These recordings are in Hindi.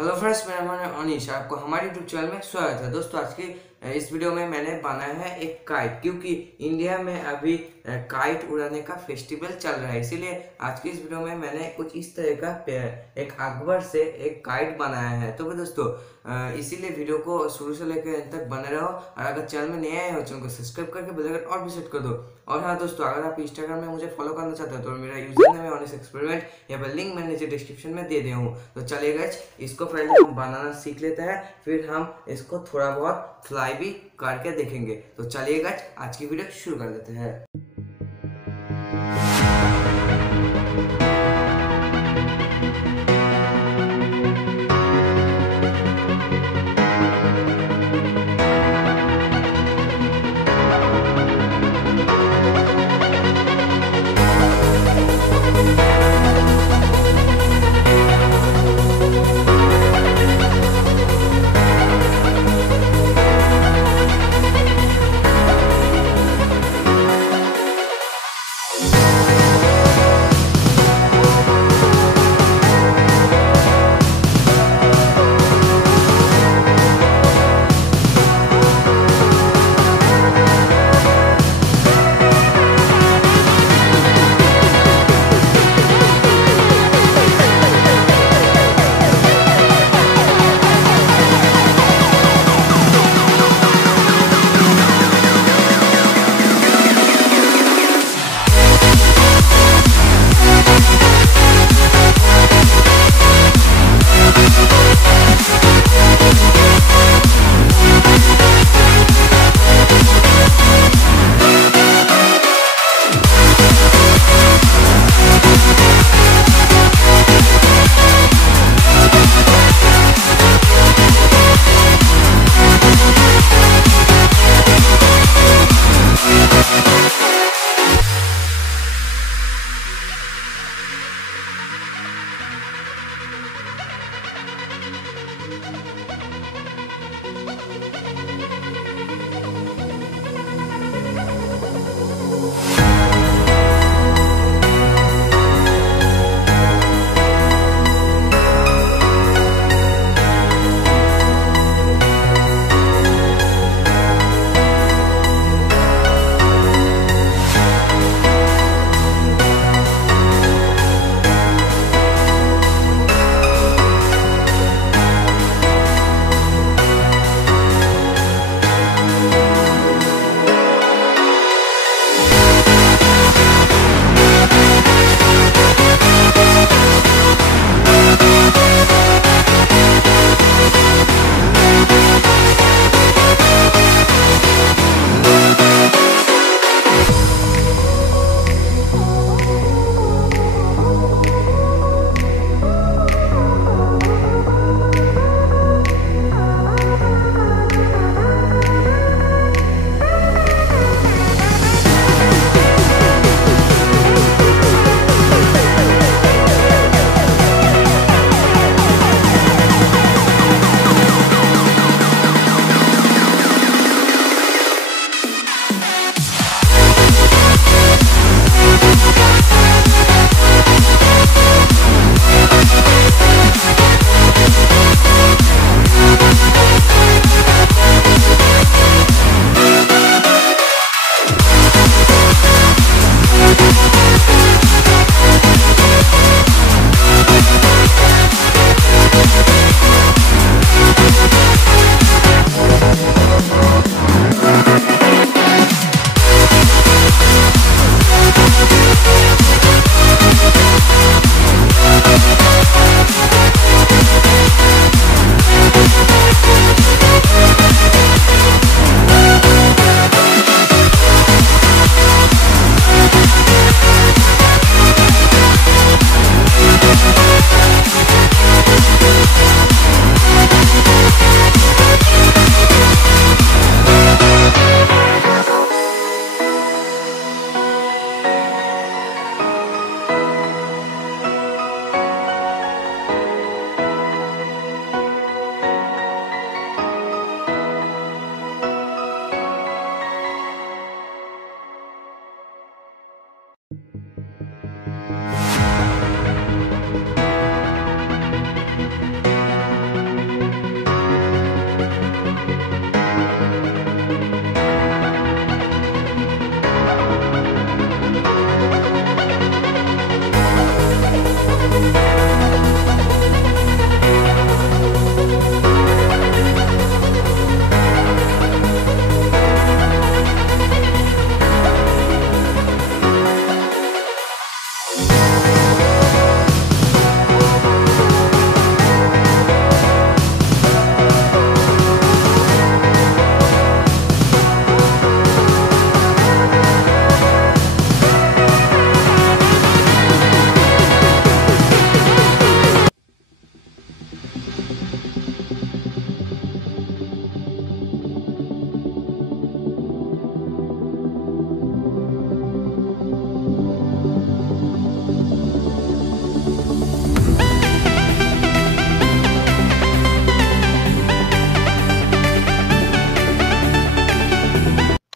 हेलो फ्रेंड्स, मेरा नाम है अनिश। आपको हमारे यूट्यूब चैनल में स्वागत है। दोस्तों, आज की इस वीडियो में मैंने बनाया है एक काइट, क्योंकि इंडिया में अभी काइट उड़ाने का फेस्टिवल चल रहा है। इसीलिए आज की इस वीडियो में मैंने कुछ इस तरह का एक अकबर से एक काइट बनाया है। तो दोस्तों, इसीलिए वीडियो को शुरू से लेकर अंत तक बने रहो। और अगर चैनल में नए आए हो, चैनल को सब्सक्राइब करके बेल आइकन और भी सेट कर दो। और हाँ दोस्तों, अगर आप इंस्टाग्राम में मुझे फॉलो करना चाहते हो तो मेरा यूजर नेम है ऑनिस एक्सपेरिमेंट, यहाँ पर लिंक मैंने नीचे डिस्क्रिप्शन में दे दिया हूँ। तो चलिए गाइस, इसको पहले हम बनाना सीख लेते हैं, फिर हम इसको थोड़ा बहुत फ्लाई भी करके देखेंगे। तो चलिए गाइस, आज की वीडियो शुरू कर देते हैं।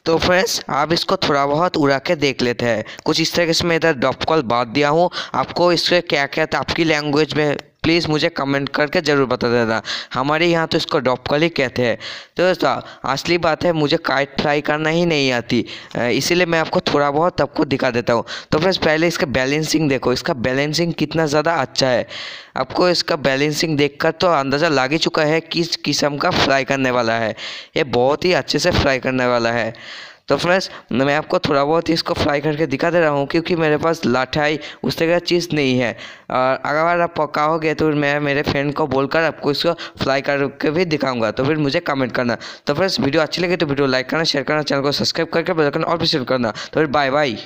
तो फ्रेंड्स आप इसको थोड़ा बहुत उड़ा के देख लेते हैं। कुछ इस तरीके से मैं इधर ड्रॉप कॉल बात दिया हूँ। आपको इससे क्या क्या था आपकी लैंग्वेज में प्लीज़ मुझे कमेंट करके ज़रूर बता देना। हमारे यहाँ तो इसको ड्रॉप कॉल ही कहते हैं। तो दोस्तों असली बात है, मुझे काइट फ्लाई करना ही नहीं आती, इसीलिए मैं आपको थोड़ा बहुत आपको दिखा देता हूँ। तो फ्रेंड्स पहले इसका बैलेंसिंग देखो, इसका बैलेंसिंग कितना ज़्यादा अच्छा है। आपको इसका बैलेंसिंग देखकर तो अंदाज़ा लग ही चुका है किस किस्म का फ्राई करने वाला है। ये बहुत ही अच्छे से फ्राई करने वाला है। तो फ्रेंड्स मैं आपको थोड़ा बहुत इसको फ्राई करके दिखा दे रहा हूँ, क्योंकि मेरे पास लाठाई उस तरह का चीज़ नहीं है। और अगर आप पकाओगे तो मैं मेरे फ्रेंड को बोलकर आपको इसको फ्राई करके भी दिखाऊंगा, तो फिर मुझे कमेंट करना। तो फ्रेंड्स वीडियो अच्छी लगे तो वीडियो लाइक करना, शेयर करना, चैनल को सब्सक्राइब करके बेल आइकन और भी शेयर करना। तो फिर बाय बाय।